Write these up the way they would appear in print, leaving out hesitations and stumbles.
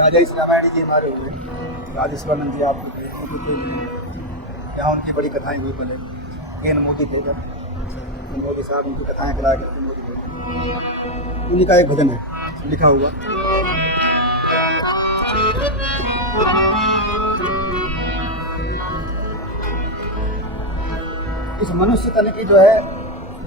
राजा इस रामायण जी हमारे हुए राजेश्वरानंद जी, आपको देखने यहाँ उनकी बड़ी कथाएं हुई। पहले मोदी थे जब मोदी साहब उनकी कथाएं कराया करते मोदी थे। उन्हीं का एक भजन है लिखा हुआ। इस मनुष्य तन की जो है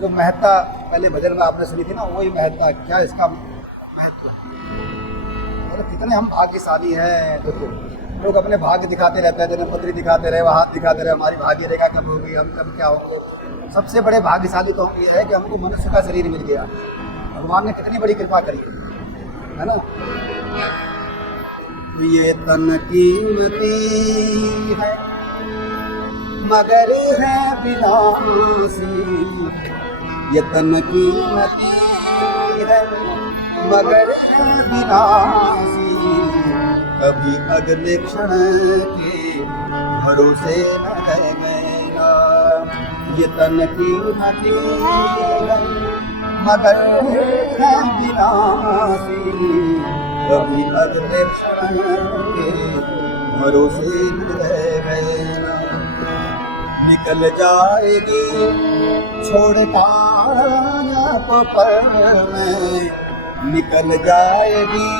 जो महत्ता पहले भजन में आपने सुनी थी ना, वही महत्ता क्या इसका महत्व है। और कितने हम भाग्यशाली हैं। देखो लोग अपने भाग्य दिखाते रहते हैं, जन्मपत्री दिखाते रहे, वह हाथ दिखाते रहे, हमारी भाग्य रेखा कब होगी, हम कब क्या होंगे। सबसे बड़े भाग्यशाली तो हम ये है कि हमको मनुष्य का शरीर मिल गया। भगवान ने कितनी बड़ी कृपा करी है ना। ये तन कीमती है मगर है विनाशी, ये तन कीमती है मगर है विनाशी, कभी अगले क्षण के भरोसे न रहना। ये तन कीमती है मगर है विनाशी, कभी अगले क्षण के भरोसे न रहना। निकल जाएगी छोड़ पाया को पल में, निकल जाएगी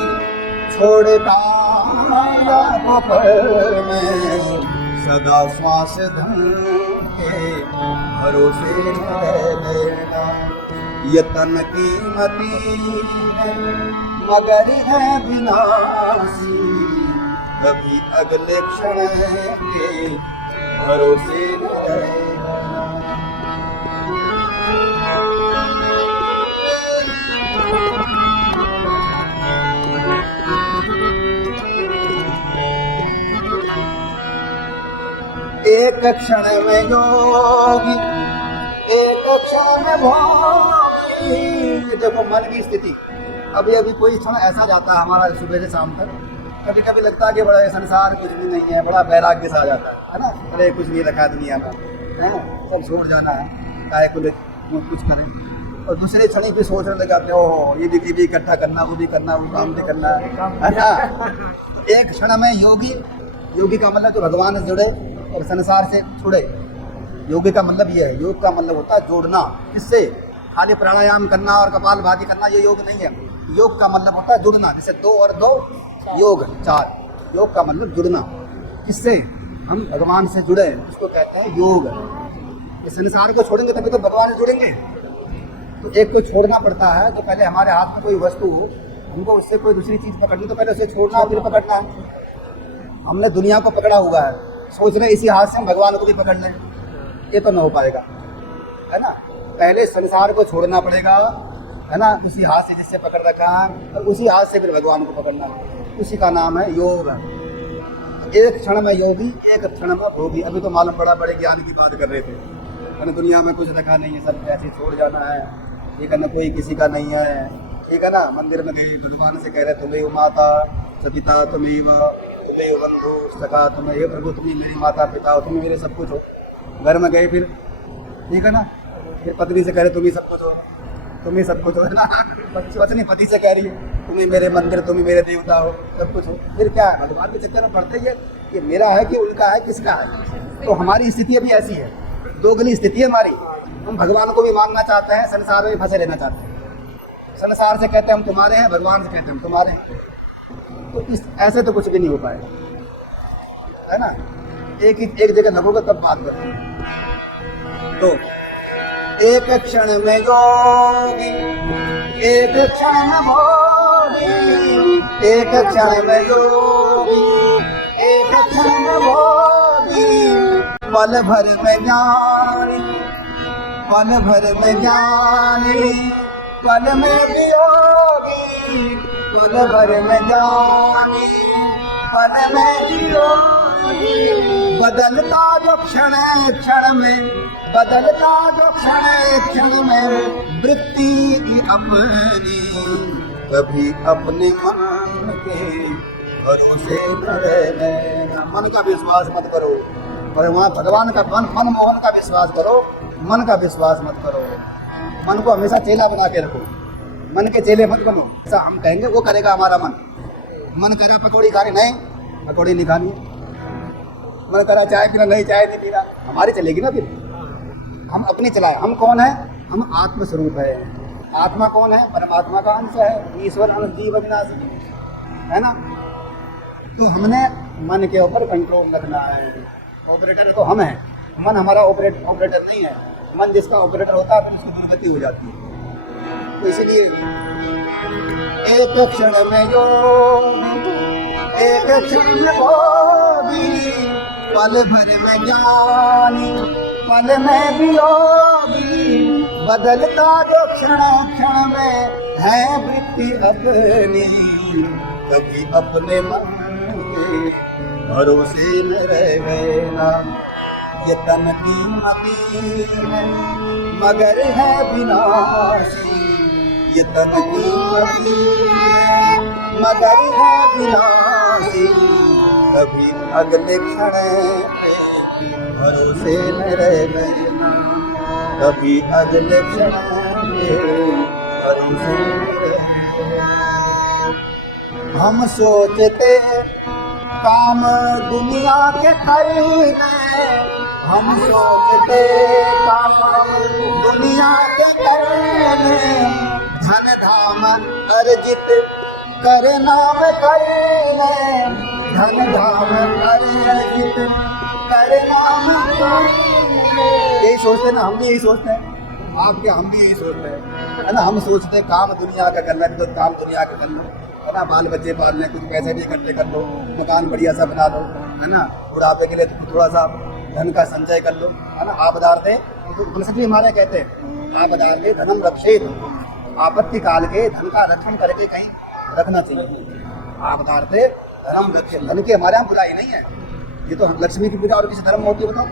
छोड़ पाया को पल में, सदा श्वास धन के भरोसे रहना। ये तन कीमती है मगर है विनाशी, कभी अगले क्षण के भरोसे रहना। एक क्षण में योगी, एक क्षण में भोगी। देखो मन की स्थिति, अभी अभी कोई क्षण ऐसा जाता है हमारा सुबह से शाम तक, कभी कभी लगता है कि बड़ा संसार कुछ भी नहीं है, बड़ा वैराग्य सा आ जाता है ना। अरे कुछ नहीं रखा दुनिया में, है ना, सब छोड़ जाना है, काहे को कुछ करें। और दूसरे क्षण भी सोचने लग जाते हो ये भी इकट्ठा करना, वो भी करना, वो काम भी करना, है ना। एक क्षण में योगी, योगी का मतलब जो भगवान से जुड़े और संसार से छुड़े। योगी का मतलब ये है, योग का मतलब होता है जोड़ना। किससे? खाली प्राणायाम करना और कपालभाति करना ये योग नहीं है। योग का मतलब होता है जुड़ना। जैसे 2 और 2 योग 4। योग का मतलब जुड़ना। किससे? हम भगवान से जुड़े, उसको कहते हैं योग। ये संसार को छोड़ेंगे तभी तो भगवान से जुड़ेंगे। तो एक को छोड़ना पड़ता है। तो पहले हमारे हाथ में कोई वस्तु, हमको उससे कोई दूसरी चीज पकड़नी, तो पहले उसे छोड़ना फिर पकड़ना है। हमने दुनिया को पकड़ा हुआ है, सोच रहे इसी हाथ से हम भगवान को भी पकड़ लें, ये तो न हो पाएगा, है ना। पहले संसार को छोड़ना पड़ेगा, है ना, उसी हाथ से जिससे पकड़ रखा है, और उसी हाथ से फिर भगवान को पकड़ना है। उसी का नाम है योग। एक क्षण में योगी, एक क्षण में भोगी। अभी तो मालूम बड़ा बड़े ज्ञान की बात कर रहे थे, है, दुनिया में कुछ रखा नहीं है, सब ऐसे छोड़ जाना है, ठीक है ना, कोई किसी का नहीं है, ठीक है ना। मंदिर में गई, भगवान से कह रहे तुम्हें माता सपिता तुम्हें बंधु सखा तुम्हें, हे प्रभु तुम्हें मेरी माता पिता हो, तुम्हें मेरे सब कुछ हो। घर में गए फिर, ठीक है ना, फिर पत्नी से कह रहे तुम ही सब कुछ हो, तुम ही सब कुछ हो, है ना। पत्नी पति से कह रही है तुम्हें मेरे मंदिर, तुम्हें मेरे देवता हो, सब कुछ हो। फिर क्या है, भगवान के चक्कर में पड़ते ही है, ये मेरा है कि उनका है, किसका है। तो हमारी स्थिति अभी ऐसी है, दोगली स्थिति है हमारी। हम भगवान को भी मांगना चाहते हैं, संसार में फंसे रहना चाहते हैं। संसार से कहते हैं हम तुम्हारे हैं, भगवान से कहते हैं हम तुम्हारे हैं। तो इस ऐसे तो कुछ भी नहीं हो पाएगा, है ना। एक जगह लगोगे तब बात करेंगे। तो एक क्षण में योगी, एक क्षण में भोगी, एक क्षण में योगी, एक क्षण में भोगी, पल भर में ज्ञानी, पल भर में ज्ञानी, पल में वियोगी, पल भर में ज्ञानी, पल में वियोगी। बदलता जो क्षण क्षण में, बदलता जो क्षण में, वृत्ति अपनी कभी अपने मन के भरोसे न रहना। मन का विश्वास मत करो, और वहाँ भगवान का मन मोहन का विश्वास करो, मन का विश्वास मत करो। मन को हमेशा चेला बना के रखो, मन के चेले मत बनो। ऐसा हम कहेंगे वो करेगा हमारा मन। मन करा पकौड़ी खाने, नहीं, पकौड़ी नहीं खानी। मन करा चाय पीना, नहीं, चाय नहीं पीना, हमारी चलेगी ना फिर। हम अपनी चलाए। हम कौन है? हम आत्म स्वरूप है। आत्मा कौन है? परमात्मा का अंश है, ईश्वर अंश, जीव अविनाशी, है ना। तो हमने मन के ऊपर कंट्रोल रखना है। ऑपरेटर तो हम हैं, मन हमारा ऑपरेटर नहीं है। मन जिसका ऑपरेटर होता है तो उसकी दुर्गति हो जाती है। तो इसलिए एक क्षण में योगी, एक क्षण में भोगी, पल भर में ज्ञानी, पल में वियोगी, बदलता जो क्षण क्षण में है वृत्ति अपनी, कभी अपने मन के भरोसे न रह गए ना। ये तन कीमती है मगर है विनाशी, ये तन कीमती है मगर है विनाशी, कभी अगले क्षण पे भरोसे न रह गए ना, कभी अगले क्षण पे भरोसे न रह गए। हम सोचते काम दुनिया के करने, हम सोचते काम दुनिया के करने, धन धाम अर्जित कर नाम करने, धन धाम अर्जित कर नाम करने। यही सोचते ना, हम भी यही सोचते हैं, आपके हम भी यही सोचते हैं, है ना। हम सोचते हैं काम दुनिया का करना है तो काम दुनिया का कर लो, है ना। बाल बच्चे पाल लें, कुछ पैसे भी इकट्ठे कर लो, मकान बढ़िया सा बना लो, है ना। बुढ़ापे के लिए तो थोड़ा सा धन का संचय कर लो, है ना। आपदार्थे, तो उपनिषद भी हमारे कहते हैं आपदार्थे धनम रक्षेत, आपत्ति काल के धन का रक्षण करके कहीं रखना चाहिए। आपदार्थे धनम रक्षेत, धन की हमारे यहाँ बुराई नहीं है। ये तो लक्ष्मी की पूजा और किसी धर्म में होती है बताओ?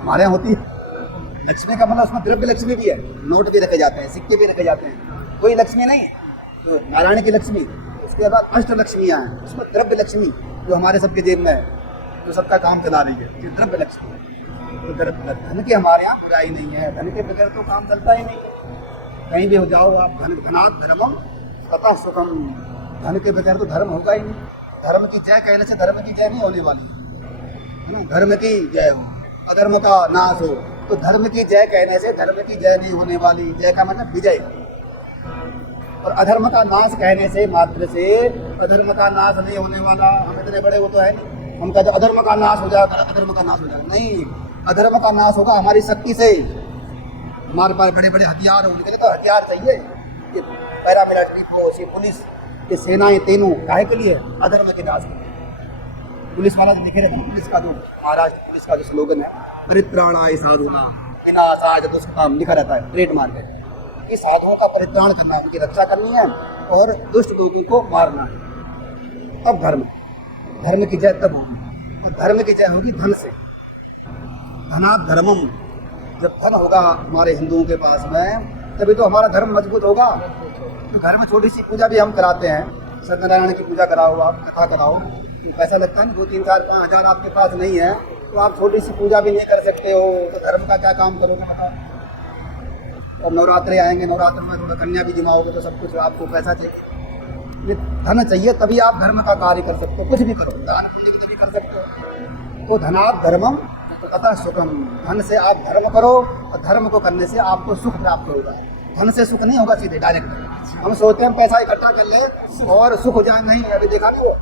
हमारे यहाँ होती है। लक्ष्मी का मतलब उसमें द्रव्य लक्ष्मी भी है, नोट भी रखे जाते हैं, सिक्के भी रखे जाते हैं, कोई लक्ष्मी नहीं। तो नारायण की लक्ष्मी, उसके बाद अष्ट लक्ष्मियाँ हैं, उसमें द्रव्य लक्ष्मी जो हमारे सबके जेब में है, जो सबका काम चला रही है, ये द्रव्य लक्ष्मी। तो धन की हमारे यहाँ बुराई नहीं है, धन के बगैर तो काम चलता ही नहीं। कहीं भी हो जाओ आप, धनात् धर्मम ततः सुखम, धन के बगैर तो धर्म होगा ही नहीं। धर्म की जय कहने से धर्म की जय नहीं होने वाली, है ना। धर्म की जय हो, अधर्म का नाश हो, तो धर्म की जय कहने से धर्म की जय नहीं होने वाली। जय का मतलब विजय, और अधर्म का नाश कहने से मात्र से अधर्म का नाश नहीं होने वाला। हम इतने बड़े वो तो है नहीं, हम कहते अधर्म का नाश हो जाएगा, अधर्म का नाश हो जाएगा, नहीं। अधर्म का नाश होगा हमारी शक्ति से। हमारे पास बड़े बड़े हथियार हो, उनके लिए तो हथियार चाहिए। ये पैरामिलिट्री फोर्स, ये पुलिस, ये सेनाएं, तीनों काहे के लिए? अधर्म के नाश के लिए। पुलिस वाला दिखे रहता है, पुलिस का जो महाराष्ट्र पुलिस का जो स्लोगन है, परित्राणाय साधूनां विनाशाय दुष्कृताम्, लिखा रहता है ट्रेडमार्क है कि साधुओं का परित्राण करना, उनकी रक्षा करनी है और दुष्ट लोगों को मारना है। अब धर्म की जय तब होगी, और धर्म की जय होगी धन से। धनात् धर्मम, जब धन होगा हमारे हिंदुओं के पास में, तभी तो हमारा धर्म मजबूत होगा। तो घर में छोटी सी पूजा भी हम कराते हैं, सत्यनारायण की पूजा कराओ, आप कथा कराओ, पैसा लगता है ना, 2, 3, 4, 5 हज़ार आपके पास नहीं है तो आप छोटी सी पूजा भी नहीं कर सकते हो, तो धर्म का क्या काम करोगे बताओ। और नवरात्रे आएंगे, नवरात्र में थोड़ा कन्या भी जमाओगे तो सब कुछ आपको पैसा चाहिए। ये धन चाहिए तभी आप धर्म का कार्य कर सकते हो, कुछ भी करो, दान पुण्य तभी कर सकते हो। तो धनात् धर्मम ततः सुखम, धन से आप धर्म करो और धर्म को करने से आपको सुख प्राप्त होगा। धन से सुख नहीं होगा सीधे डायरेक्ट। हम सोचते हैं पैसा इकट्ठा कर ले और सुख हो जाए, नहीं। अभी देखा नहीं, वो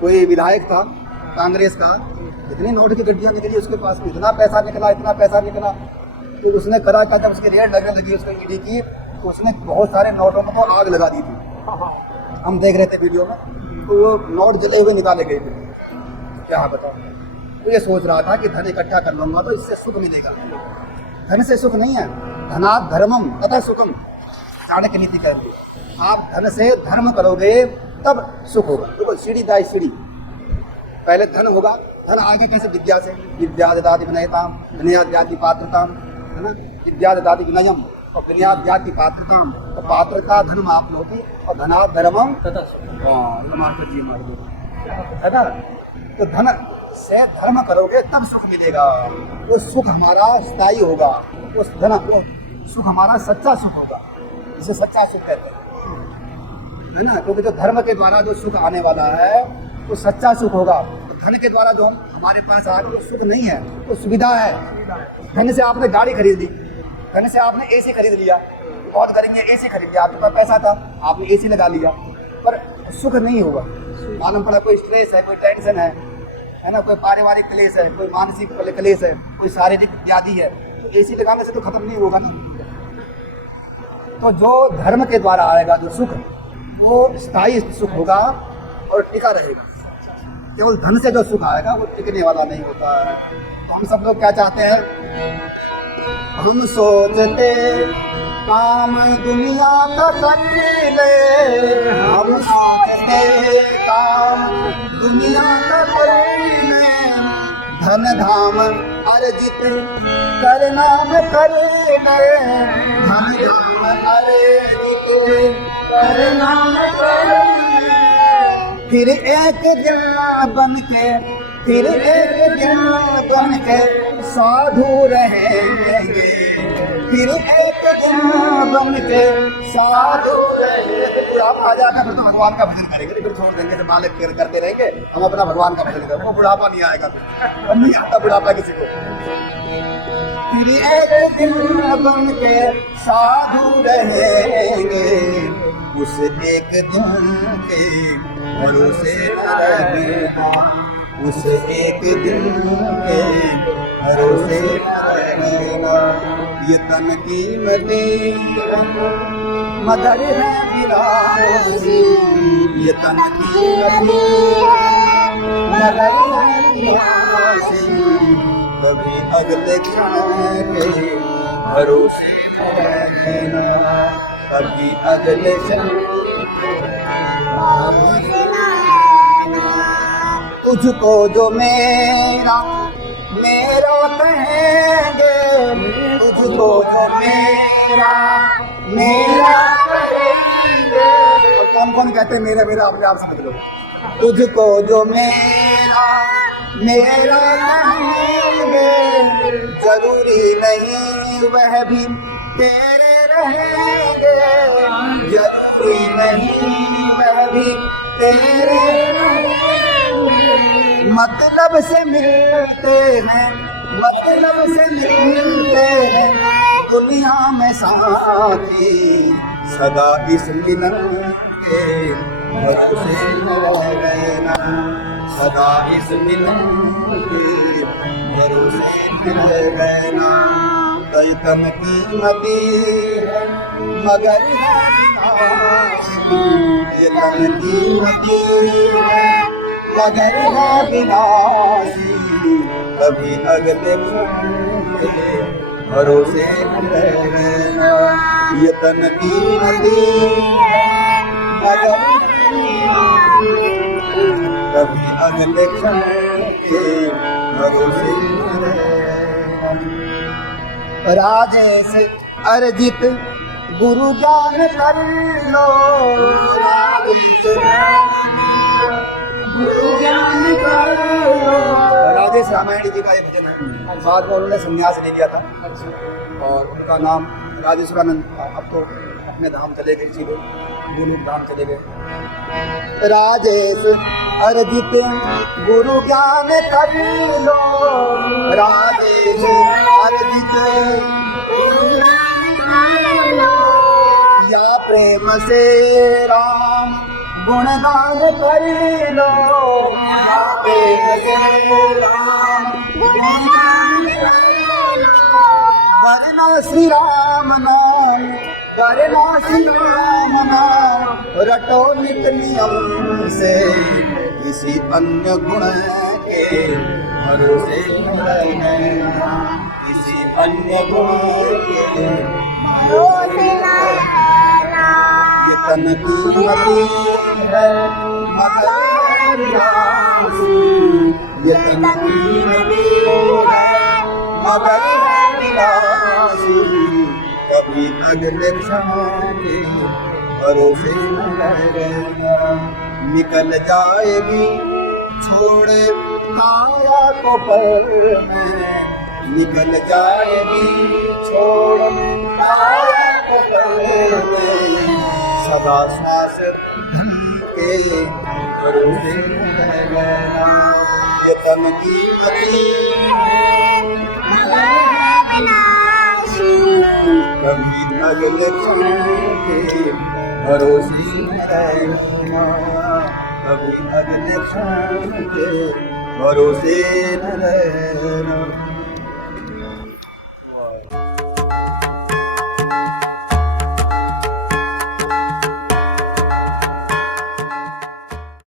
कोई विधायक था कांग्रेस का, इतनी नोट की गड्डियाँ निकली उसके पास, इतना पैसा निकला, इतना पैसा निकला। तो उसने करा था, जब उसकी रेड लगने लगी उसको ईडी की, तो उसने बहुत सारे नोटों को तो आग लगा दी थी। हम देख रहे थे वीडियो में, तो वो नोट जले हुए निकाले गए थे। क्या बताओ। तो ये सोच रहा था कि धन इकट्ठा कर लूंगा तो इससे सुख मिलेगा। धन से सुख नहीं है। धनात् धर्मम ततः सुखम, चाणक्य नीति कह रही है। आप धन से धर्म करोगे तब सुख होगा। देखो सीढ़ी दाई सीढ़ी, पहले धन होगा, धन आगे कैसे? विद्या से। विद्या ददाति विनयताम विनयात् याति पात्रताम, है ना। विद्या ददाति विनयम और विनयात् याति पात्रताम, तो पात्रता धन आप होती, और धनात् धर्मम ततः सुखम, है ना। तो धन से धर्म करोगे तब सुख मिलेगा। वो सुख हमारा स्थायी होगा, वो सुख हमारा सच्चा सुख होगा, जिसे सच्चा सुख कहते हैं, है ना। क्योंकि जो धर्म के द्वारा जो सुख आने वाला है वो सच्चा सुख होगा। धन के द्वारा जो हमारे पास आ रहा है वो सुख नहीं है, वो सुविधा है। धन से आपने गाड़ी खरीद ली, धन से आपने एसी खरीद लिया, बहुत करेंगे एसी खरीद लिया, आपके पास पैसा था आपने एसी लगा लिया, पर सुख नहीं होगा। मालूम पड़ा कोई स्ट्रेस है, कोई टेंशन है ना, कोई पारिवारिक क्लेश है, कोई मानसिक क्लेश है, कोई शारीरिक व्याधि है, तो एसी लगाने से तो खत्म नहीं होगा ना। तो जो धर्म के द्वारा आएगा जो सुख, वो स्थायी सुख होगा और टिका रहेगा। केवल धन से जो सुख आएगा वो टिकने वाला नहीं होता है। तो हम सब लोग क्या चाहते हैं, हम सोचते काम दुनिया का कर ले, हम सोचते काम दुनिया का कर ले, धन धाम अर्जित करना में कर ले, धन धाम अर्जित करना में कर ले। फिर एक दिन बन के, फिर एक दिन बन के साधु रहेंगे, फिर एक दिन बन के साधु रहेंगे। बुढ़ापा आ जाएगा फिर तो भगवान का भजन करेंगे, फिर छोड़ देंगे, जब मालिक करते रहेंगे हम अपना भगवान का भजन करेंगे, वो बुढ़ापा नहीं आएगा, फिर नहीं आता बुढ़ापा किसी को। फिर एक दिन बन के साधु रहेंगे, उस एक दिन के भरोसे न रहना, उस एक दिन के भरोसे न रहना। ये तन की मगर है विलासी, ये तन की मगर है विलासी, कभी अगले क्षण के भरोसे न रहना, कभी अगले क्षण। तुझको जो मेरा मेरा कहेंगे, तुझको जो मेरा मेरा कहेंगे। कौन कौन कहते हैं मेरा मेरा, अपने आप समझ लो। तुझको जो मेरा मेरा कहेंगे, जरूरी नहीं वह भी तेरे रहेंगे, जरूरी नहीं वह भी तेरे रहेंगे। मतलब से मिलते हैं, मतलब से मिलते हैं दुनिया में साथी, सदा इस मिलन के भरोसे रहना, सदा इस मिलन के भरोसे रहना। कई तन कीमती है मगर है विनाशी, ये तन कीमती है मगर है विनाशी, कभी अगले के भरोसे रहना। ये तन कीमती है मगर कभी अगले क्षण के भरोसे रहना। राजेश अर्जित गुरु ज्ञान कर लो, राजेश गुरु ज्ञान कर लो। राजेश रामायण जी का ये भजन है। बाद में उन्होंने संन्यास ले लिया था और उनका नाम राजेश्वरानंद। अब तो अपने धाम चले गए, सीधे गोलोक धाम चले गए। राजेश अर्जित गुरु ज्ञान कर लो, राजेश अर्जित गुरु ज्ञान कर लो। या प्रेम से राम गुणगान कर लो, या प्रेम से राम गुणगान कर लो। वरना श्री राम नाम, वरना श्री राम नाम रटो नित नियम से, किसी अन्य गुण के भरोसे रहना, किसी अन्य गुण के भरोसे रहना। ये तन कीमती है मगर विनाशी, ये तन कीमती है मगर विनाशी, कभी अगले क्षण के भरोसे रहना। निकल जाएगी छोड़े काया को पल में निकल जाएगी छोड़, काया को पल में सदा सांस धन के भरोसे रहना। ये तन की मती कभी अगले क्षण के भरोसे रहना, कभी अगले क्षण के भरोसे न रहना।